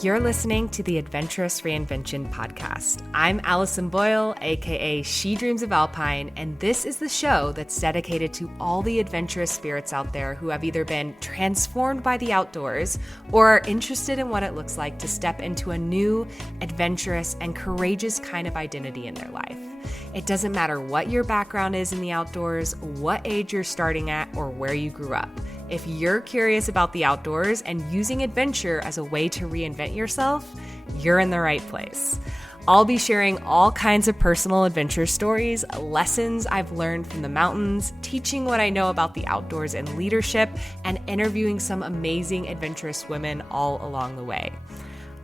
You're listening to the Adventurous Reinvention podcast. I'm Allison Boyle, aka She Dreams of Alpine, and this is the show that's dedicated to all the adventurous spirits out there who have either been transformed by the outdoors or are interested in what it looks like to step into a new, adventurous, and courageous kind of identity in their life. It doesn't matter what your background is in the outdoors, what age you're starting at, or where you grew up. If you're curious about the outdoors and using adventure as a way to reinvent yourself, you're in the right place. I'll be sharing all kinds of personal adventure stories, lessons I've learned from the mountains, teaching what I know about the outdoors and leadership, and interviewing some amazing adventurous women all along the way.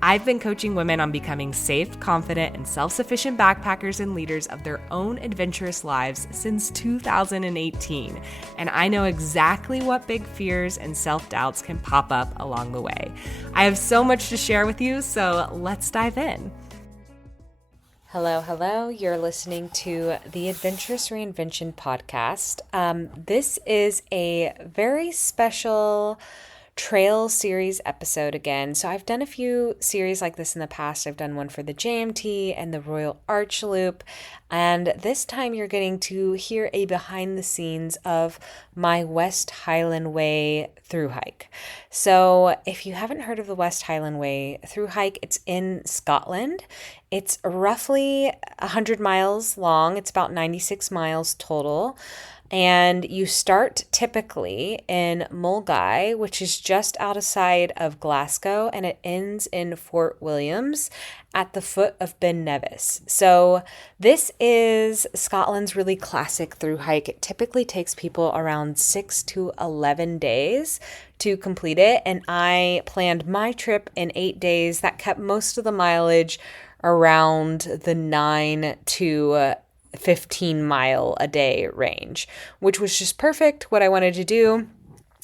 I've been coaching women on becoming safe, confident, and self-sufficient backpackers and leaders of their own adventurous lives since 2018, and I know exactly what big fears and self-doubts can pop up along the way. I have so much to share with you, so let's dive in. Hello. You're listening to the Adventurous Reinvention podcast. This is a very special trail series episode again. So I've done a few series like this in the past. I've done one for the JMT and the Royal Arch Loop. And this time you're getting to hear a behind the scenes of my West Highland Way through hike. So if you haven't heard of the West Highland Way through hike, it's in Scotland. It's roughly 100 miles long. It's about 96 miles total. And you start typically in Milngavie, which is just outside of Glasgow, and it ends in Fort Williams at the foot of Beinglass. So this is Scotland's really classic through hike. It typically takes people around 6 to 11 days to complete it. And I planned my trip in 8 days. That kept most of the mileage around the 9 to 15 mile a day range, which was just perfect, what I wanted to do.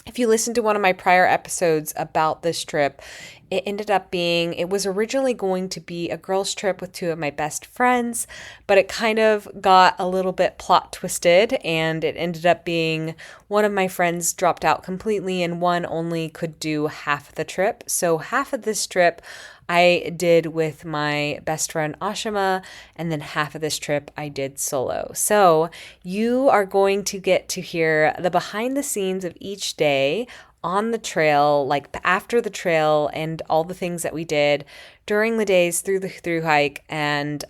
If you listen to one of my prior episodes about this trip, it was originally going to be a girls' trip with two of my best friends, but it kind of got a little bit plot twisted, and it ended up being one of my friends dropped out completely and one only could do half the trip. So half of this trip I did with my best friend Ashima, and then half of this trip I did solo. So you are going to get to hear the behind the scenes of each day on the trail, like after the trail, and all the things that we did during the days through the through hike, and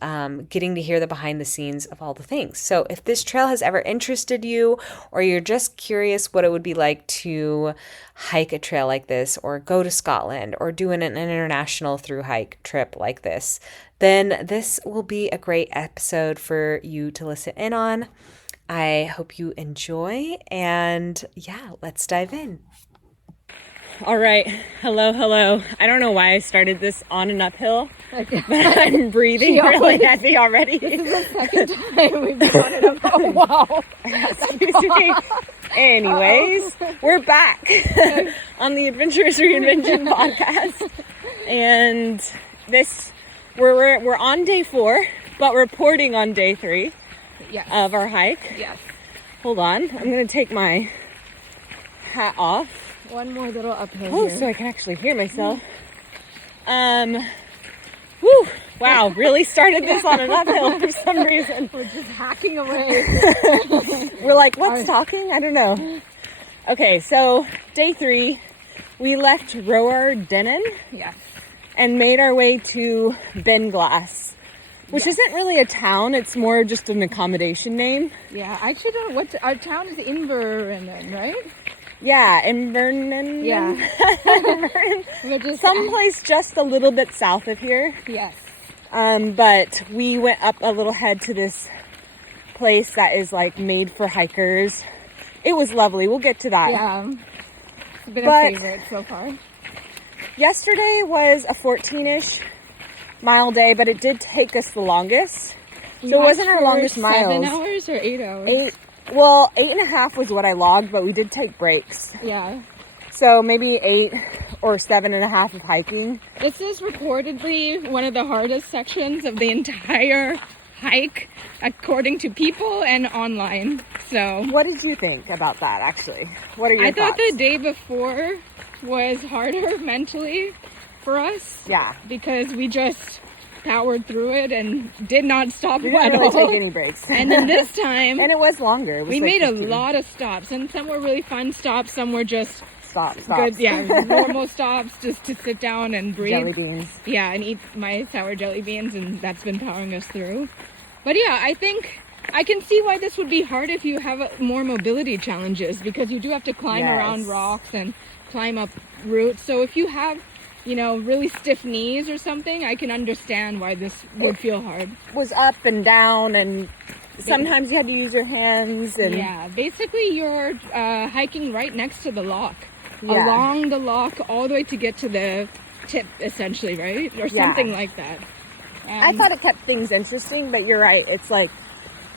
getting to hear the behind the scenes of all the things. So if this trail has ever interested you, or you're just curious what it would be like to hike a trail like this, or go to Scotland, or do an international through hike trip like this, then this will be a great episode for you to listen in on. I hope you enjoy, and yeah, let's dive in. All right. Hello. I don't know why I started this on an uphill, but I'm breathing really heavy already. This is the second time we've done it up. Oh, wow. Excuse me. Anyways, we're back on the Adventurous Reinvention podcast. And we're on day 4, but reporting on day 3 of our hike. Yes. Hold on. I'm going to take my hat off. One more little uphill here. So I can actually hear myself. Wow, really started this on an uphill for some reason. We're just hacking away. We're like, what's talking? I don't know. Okay, so day 3, we left Rowardennan. Yes. And made our way to Beinglass, which isn't really a town. It's more just an accommodation name. Yeah, I actually don't know what our town is. Invernan, right? Yeah, Invernan. Yeah. Someplace just a little bit south of here. Yes. But we went up a little head to this place that is like made for hikers. It was lovely. We'll get to that. Yeah. It's been a favorite so far. Yesterday was a 14-ish mile day, but it did take us the longest. So it wasn't our longest miles. 7 hours or 8 hours? 8.5 was what I logged, but we did take breaks. Yeah. So maybe 8 or 7.5 of hiking. This is reportedly one of the hardest sections of the entire hike, according to people and online. So, what did you think about that, actually? What are your thoughts? I thought the day before was harder mentally, for us. Yeah. Because we just powered through it and did not stop We at didn't really all. take any breaks. And then this time, and it was longer. It was we like made 15. a lot of stops, and some were really fun stops, some were just Stop. good, yeah, normal stops just to sit down and breathe. Jelly beans. Yeah, and eat my sour jelly beans, and that's been powering us through. But yeah, I think I can see why this would be hard if you have more mobility challenges, because you do have to climb around rocks and climb up roots. So if you have, you know, really stiff knees or something, I can understand why this would feel hard. Was up and down, and sometimes you had to use your hands. And yeah, basically you're hiking right next to the loch, along the loch, all the way to get to the tip, essentially, right? Or something like that. I thought it kept things interesting, but you're right. It's like,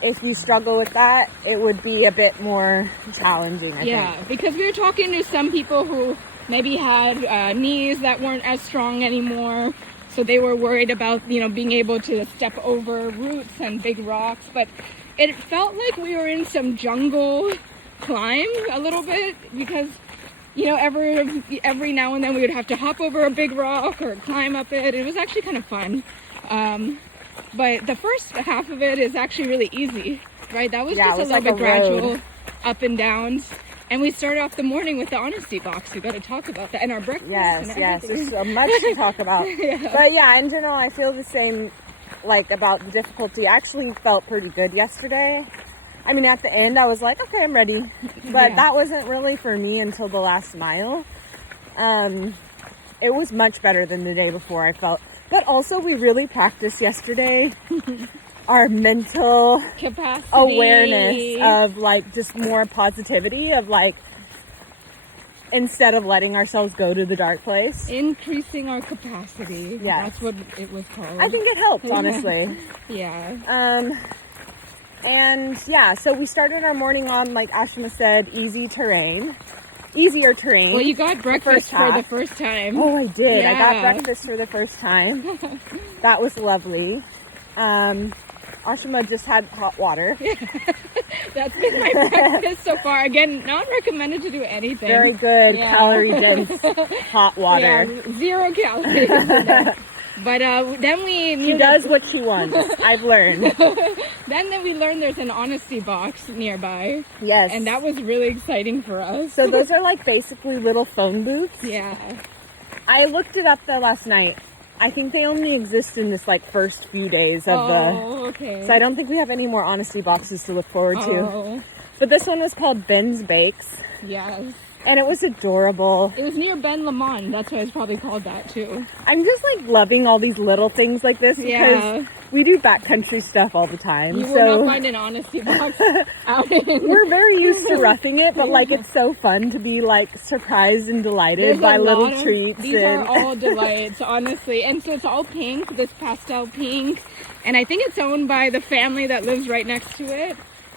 if you struggle with that, it would be a bit more challenging, I think. Because we were talking to some people who maybe had knees that weren't as strong anymore, so they were worried about, you know, being able to step over roots and big rocks. But it felt like we were in some jungle climb a little bit, because, you know, every now and then we would have to hop over a big rock or climb up it. It was actually kind of fun. But the first half of it is actually really easy, right? That was just a little bit gradual up and downs. And we started off the morning with the honesty box. We got to talk about that, and our breakfast. Yes, there's so much to talk about. But yeah, in general, I feel the same, like, about the difficulty. I actually felt pretty good yesterday. I mean, at the end, I was like, okay, I'm ready. But that wasn't really for me until the last mile. It was much better than the day before, I felt. But also, we really practiced yesterday our mental capacity, awareness of, like, just more positivity of, like, instead of letting ourselves go to the dark place. Increasing our capacity. Yes. That's what it was called. I think it helped, honestly. Yeah. And yeah, so we started our morning on, like Ashima said, easier terrain. Well, you got breakfast for the first time. Oh, I did. Yeah. I got breakfast for the first time. That was lovely. Ashima just had hot water. That's been my breakfast so far. Again, not recommended to do anything. Very good, calorie-dense hot water. Yeah, 0 calories in there. But then She does what she wants. I've learned. Then we learned there's an honesty box nearby. Yes. And that was really exciting for us. So those are, like, basically little phone booths. Yeah. I looked it up though last night. I think they only exist in this, like, first few days of okay. So I don't think we have any more honesty boxes to look forward to. But this one was called Ben's Bakes. Yes. And it was adorable. It was near Ben Lomond. That's why it's probably called that too. I'm just, like, loving all these little things like this because we do backcountry stuff all the time. You will not find an honesty box out in. We're very used to roughing it, but, like, it's so fun to be, like, surprised and delighted by little treats. These are all delights, honestly. And so it's all pink, this pastel pink. And I think it's owned by the family that lives right next to it.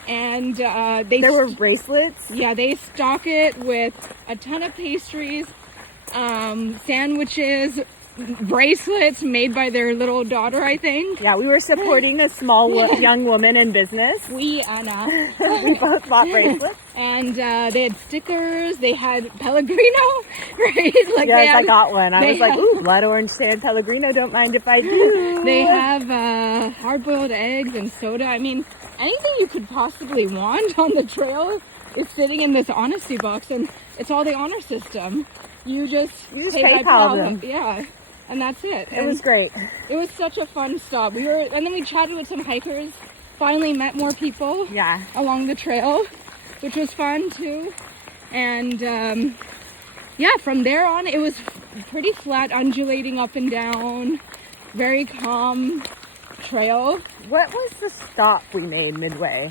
And there were bracelets. Yeah, they stock it with a ton of pastries, sandwiches, bracelets made by their little daughter, I think. Yeah, we were supporting a small young woman in business. Anna. We both bought bracelets. And they had stickers. They had Pellegrino, right? Like yes, I got one. I was like, ooh, blood orange San Pellegrino. Don't mind if I do. They have hard-boiled eggs and soda. I mean, anything you could possibly want on the trail is sitting in this honesty box, and it's all the honor system. You just pay PayPal them. Yeah, and that's it. It was great. It was such a fun stop. And then we chatted with some hikers. Finally met more people. Yeah. Along the trail, which was fun too. And from there on, it was pretty flat, undulating up and down, very calm trail. What was the stop we made midway?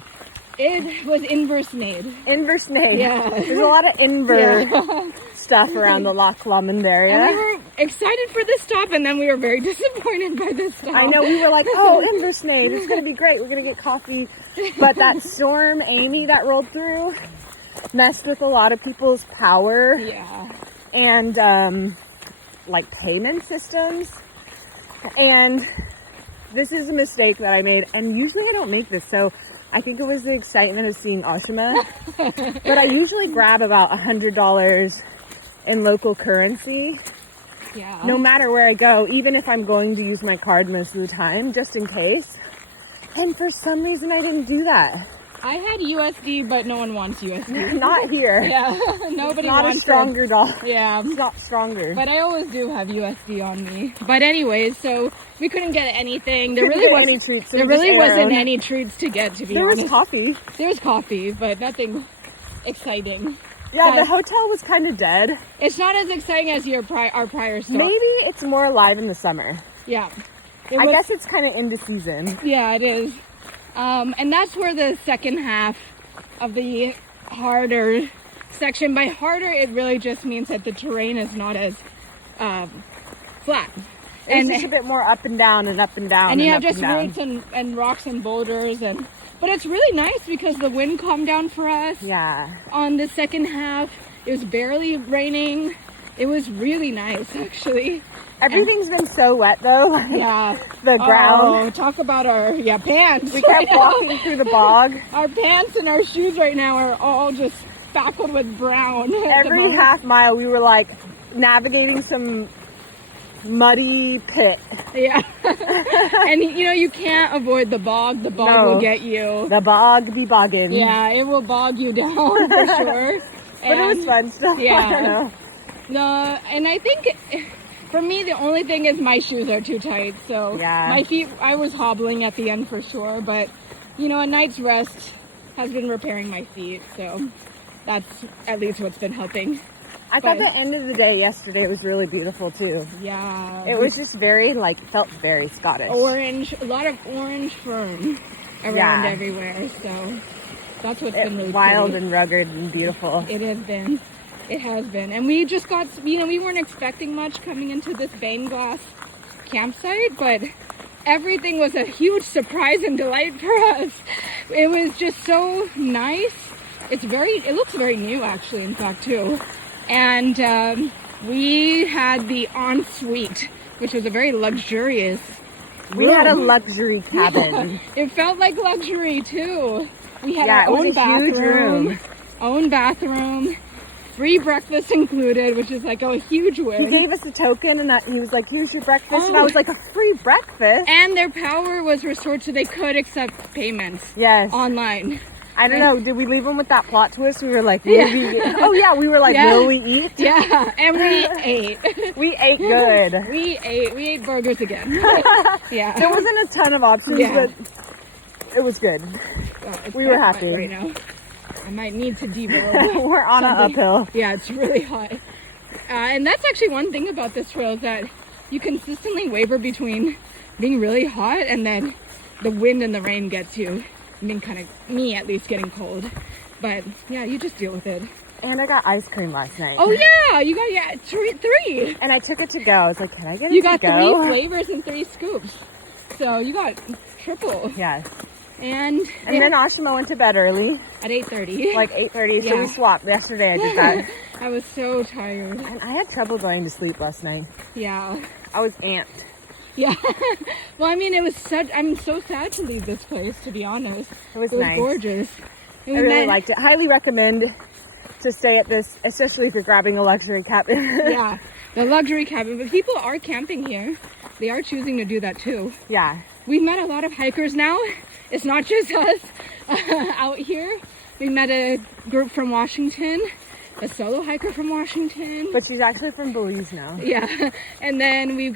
It was Inversnade. Inversnade. Yeah. There's a lot of stuff around the Loch Lomond area. And we were excited for this stop, and then we were very disappointed by this stop. I know, we were like, oh, Inversnade, it's going to be great. We're going to get coffee. But that storm, Amy, that rolled through, messed with a lot of people's power. Yeah. And, like, payment systems. And this is a mistake that I made, and usually I don't make this, so I think it was the excitement of seeing Ashima. But I usually grab about $100 in local currency Yeah. no matter where I go, even if I'm going to use my card most of the time, just in case. And for some reason, I didn't do that. I had USD, but no one wants USD. Not here. Yeah, nobody Not wants a stronger dollar. Yeah. It's not stronger. But I always do have USD on me. But anyways, so we couldn't get anything. There Couldn't really get wasn't any treats. There really wasn't any treats to get, to be There honest. was coffee. There was coffee, but nothing exciting. Yeah, But the hotel was kind of dead. it's not as exciting as our prior stop. Maybe it's more alive in the summer. Yeah. I guess it's kind of into season. Yeah, it is. And that's where the second half of the harder section, by harder, it really just means that the terrain is not as flat. It's just a bit more up and down and up and down. And you have up just and roots and rocks and boulders. But it's really nice because the wind calmed down for us. Yeah. On the second half, it was barely raining. It was really nice, actually. Everything's been so wet though. Yeah. The ground. Oh, talk about our pants. We kept walking through the bog. Our pants and our shoes right now are all just spackled with brown. Every half mile we were like navigating some muddy pit. Yeah. And you can't avoid the bog. The bog will get you. The bog be boggin'. Yeah, it will bog you down for sure. But it was fun still. Yeah. I don't know. No, and I think for me the only thing is my shoes are too tight. So yeah. My feet, I was hobbling at the end for sure. But a night's rest has been repairing my feet. So that's at least what's been helping. I thought the end of the day yesterday was really beautiful too. Yeah. It was just felt very Scottish. Orange, a lot of orange fern around everywhere. So that's what's been really wild pretty. and rugged and beautiful. It has been. It has been. And we just got, we weren't expecting much coming into this Beinglass campsite, but everything was a huge surprise and delight for us. It was just so nice. It looks very new actually, in fact, too. And we had the ensuite, which was a very luxurious We had a luxury cabin. It felt like luxury too. We had it our was own a huge room. own bathroom, free breakfast included, which is like a huge win. He gave us a token and he was like, here's your breakfast. And I was like, a free breakfast? And their power was restored so they could accept payments online. I don't know. Did we leave them with that plot twist? We were like, will we eat? Oh yeah, we were like, will we eat? Yeah, and we ate. We ate good. We ate burgers again. Yeah. There wasn't a ton of options, but it was good. We were happy. Right now. I might need to develop. We're on an uphill. Yeah, it's really hot. And that's actually one thing about this trail is that you consistently waver between being really hot and then the wind and the rain gets you. I mean, me at least getting cold. But yeah, you just deal with it. And I got ice cream last night. Oh yeah, you got three. And I took it to go. I was like, can I get it You to got go? 3 flavors and 3 scoops. So you got triple. Yes. And then Ashima went to bed early. At 8:30. Like 8:30, so we swapped. Yesterday I did that. I was so tired. And I had trouble going to sleep last night. Yeah. I was amped. Yeah. Well, I mean, I'm so sad to leave this place, to be honest. It was nice. Gorgeous. I really liked it. Highly recommend to stay at this, especially if you're grabbing a luxury cabin. Yeah, the luxury cabin. But people are camping here. They are choosing to do that too. Yeah. We've met a lot of hikers now. It's not just us out here. We met a group from Washington, a solo hiker from Washington. But she's actually from Belize now. Yeah. And then we've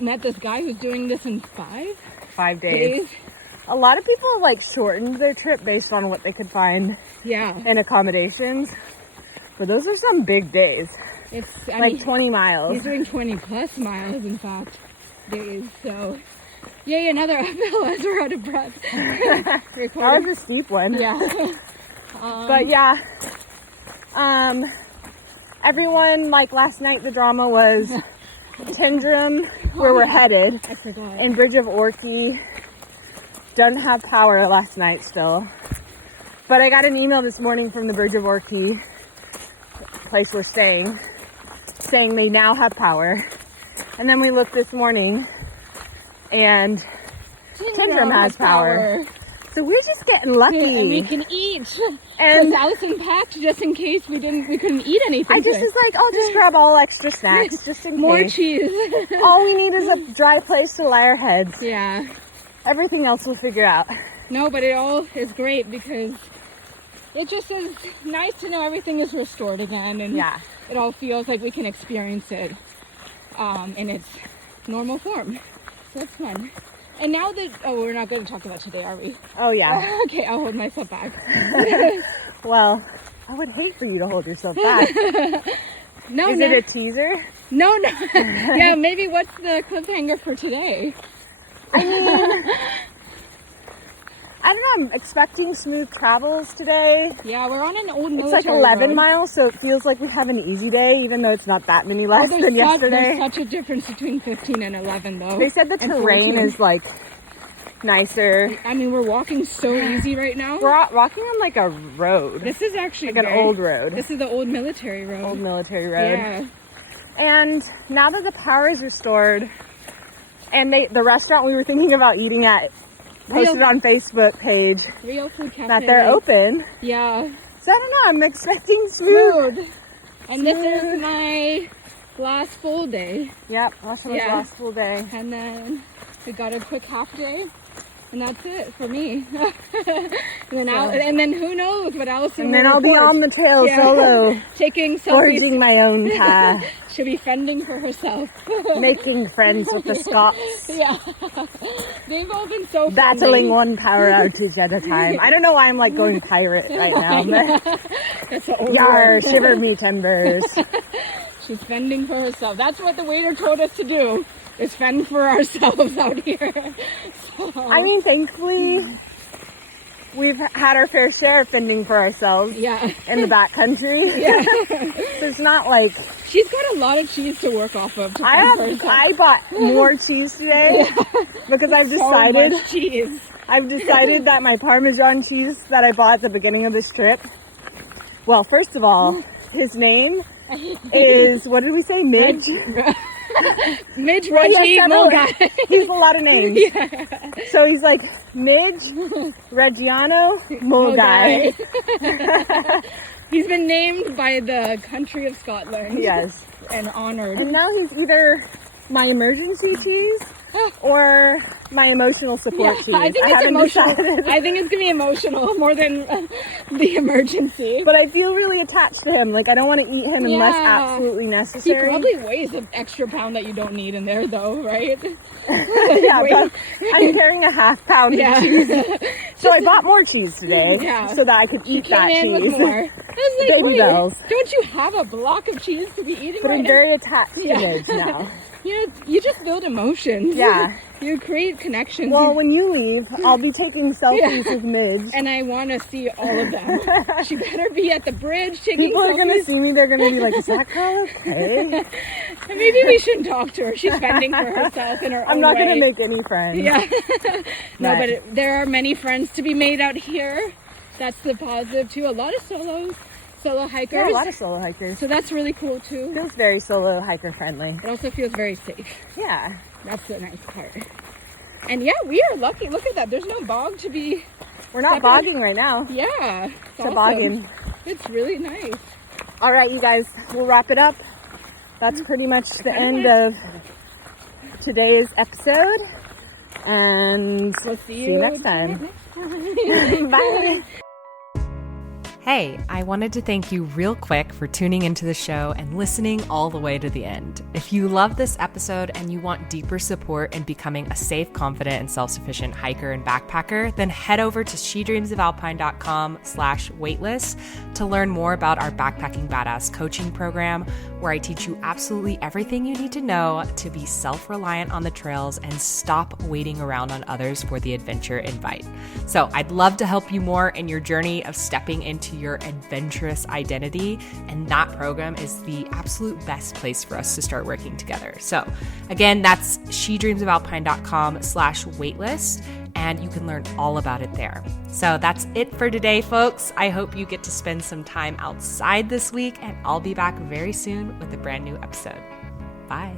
met this guy who's doing this in 5 days. A lot of people shortened their trip based on what they could find in accommodations. But those are some big days. It's 20 miles. He's doing 20 plus miles, in fact, days. So, yay, another uphill as we're out of breath. That was a steep one. Yeah. But yeah, everyone, last night the drama was Tindrum, where we're headed. I forgot. And Bridge of Orkney doesn't have power last night still. But I got an email this morning from the Bridge of Orkney place we're staying, saying they now have power. And then we looked this morning and Tindrum has power. So we're just getting lucky. And we can eat. And because Allison packed just in case we couldn't eat anything. I just was like, I'll just grab all extra snacks just in more case. cheese. All we need is a dry place to lie our heads. Yeah. Everything else we'll figure out. No, but it all is great because it just is nice to know everything is restored again, and it all feels like we can experience it in its normal form. So it's fun. And now that, we're not going to talk about today, are we? Oh, yeah. Okay, I'll hold myself back. Well, I would hate for you to hold yourself back. No, Is it a teaser? No. Yeah, maybe what's the cliffhanger for today? I mean, I don't know, I'm expecting smooth travels today. Yeah, we're on an old military It's like 11 road. miles, so it feels like we have an easy day, even though it's not that many less than yesterday. There's such a difference between 15 and 11, though. They said the terrain is like nicer. I mean, we're walking so easy right now. We're walking on like a road. This is actually like an old road. This is the old military road. Old military road. Yeah. And now that the power is restored, and the restaurant we were thinking about eating at posted on Facebook page Real Food Cafe. that they're open. Yeah. So I don't know, I'm expecting smooth. And this is my last full day. Yep, last last full day. And then we got a quick half day. And that's it for me. and then who knows what Allison And then I'll be on the trail solo. Taking selfies. Forging my own path. She'll be fending for herself. Making friends with the Scots. Yeah. They've all been so battling one power outage at a time. I don't know why I'm like going pirate right now. But that's an old yar, word. shiver me timbers. She's fending for herself. That's what the waiter told us to do. Is fend for ourselves out here. So. I mean, thankfully, we've had our fair share of fending for ourselves in the backcountry. Yeah. So it's not like... She's got a lot of cheese to work off of. I bought more cheese today because I've decided... So much cheese. I've decided that my Parmesan cheese that I bought at the beginning of this trip... Well, first of all, his name is... What did we say? Midge? Midge, Reggie, Milngavie. He's a lot of names. Yeah. So he's like Midge, Reggiano, Milngavie. He's been named by the country of Scotland. Yes. And honored. And now he's either my emergency cheese or my emotional support cheese. I think it's emotional. Decided. I think it's gonna be emotional more than the emergency. But I feel really attached to him. Like I don't want to eat him unless absolutely necessary. He probably weighs an extra pound that you don't need in there, though, right? Yeah, but I'm carrying a half pound of cheese. So I bought more cheese today so that I could eat that cheese. With more. I was like, Baby bells. Don't you have a block of cheese to be eating but right I'm now? very attached to Midge now. You just build emotions. Yeah. You create connections. Well, when you leave, I'll be taking selfies with Midge. And I want to see all of them. She better be at the bridge taking People are selfies. going to see me, they're going to be like, is that girl okay? Maybe we shouldn't talk to her. She's fending for herself in her own way. I'm not going to make any friends. Yeah. No, but there are many friends to be made out here. That's the positive, too. A lot of solo hikers. Yeah, a lot of solo hikers. So that's really cool, too. Feels very solo hiker friendly. It also feels very safe. Yeah. That's the nice part. And yeah, we are lucky. Look at that. There's no bog to be... We're not bogging right now. Yeah. It's a bogging. It's really nice. All right, you guys, we'll wrap it up. That's pretty much the end of today's episode. And we'll see you next time. Bye. Hey, I wanted to thank you real quick for tuning into the show and listening all the way to the end. If you love this episode and you want deeper support in becoming a safe, confident, and self-sufficient hiker and backpacker, then head over to shedreamsofalpine.com/waitlist to learn more about our Backpacking Badass coaching program, where I teach you absolutely everything you need to know to be self-reliant on the trails and stop waiting around on others for the adventure invite. So I'd love to help you more in your journey of stepping into your adventurous identity, and that program is the absolute best place for us to start working together. So again, that's shedreamsofalpine.com/waitlist, and you can learn all about it there. So that's it for today, folks. I hope you get to spend some time outside this week, and I'll be back very soon with a brand new episode. Bye.